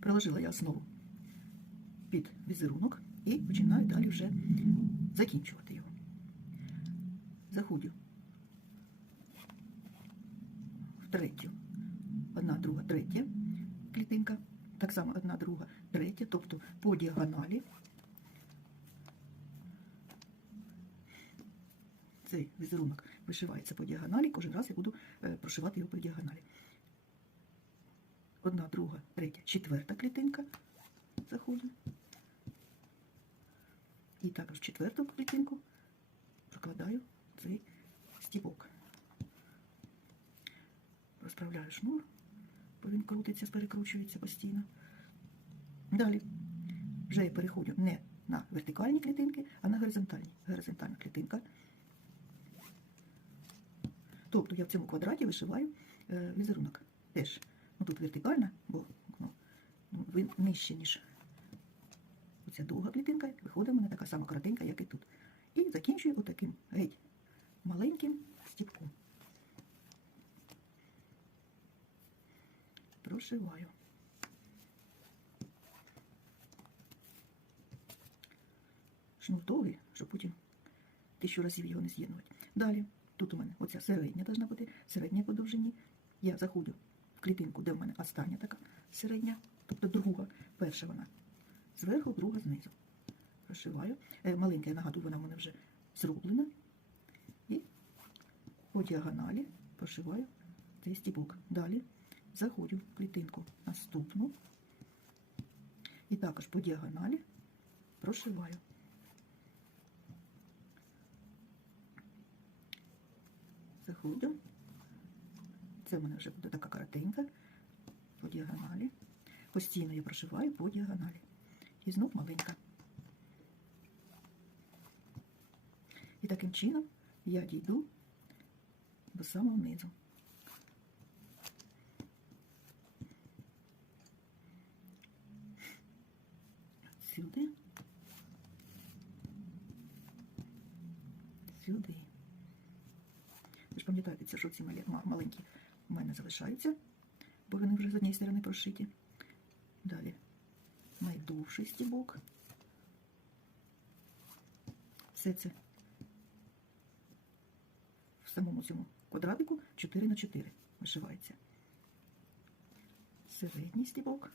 Приложила я основу під візерунок і починаю далі вже закінчувати його. Заходжу в третю. Одна, друга, третя клітинка. Так само одна, друга, третя, тобто по діагоналі. Цей візерунок вишивається по діагоналі, кожен раз я буду е, прошивати його по діагоналі. Одна, друга, третя, четверта клітинка заходить. І також в четверту клітинку прокладаю цей стібок. Розправляю шнур, бо він крутиться, перекручується постійно. Далі вже я переходжу не на вертикальні клітинки, а на горизонтальні. Горизонтальна клітинка. Тобто я в цьому квадраті вишиваю е, візерунок. Теж ну, тут вертикальна, бо ну, нижче, ніж оця довга клітинка, виходить у мене така сама коротенька, як і тут. І закінчую отаким геть маленьким стіпком. Прошиваю. Шнур довгий, щоб потім тисячу разів його не з'єднувати. Далі, тут у мене оця середня должна бути, середня по довжині. Я заходжу в клітинку, де в мене остання така середня, тобто друга, перша вона зверху, друга знизу. Прошиваю. Е, Маленька, я нагадую, вона в мене вже зроблена. І по діагоналі прошиваю цей стібок. Далі заходжу в клітинку наступну. І також по діагоналі прошиваю. Заходжу. Це в мене вже буде така коротенька по діагоналі. Постійно я прошиваю по діагоналі. І знов маленька. І таким чином я дійду до самого низу. Сюди. Сюди. Ви ж пам'ятаєте, що ці малі- маленькі у мене залишаються, бо вони вже з однієї сторони прошиті. Далі найдовший стібок. Все це в самому цьому квадратику 4 на 4 вишивається. Середній стібок.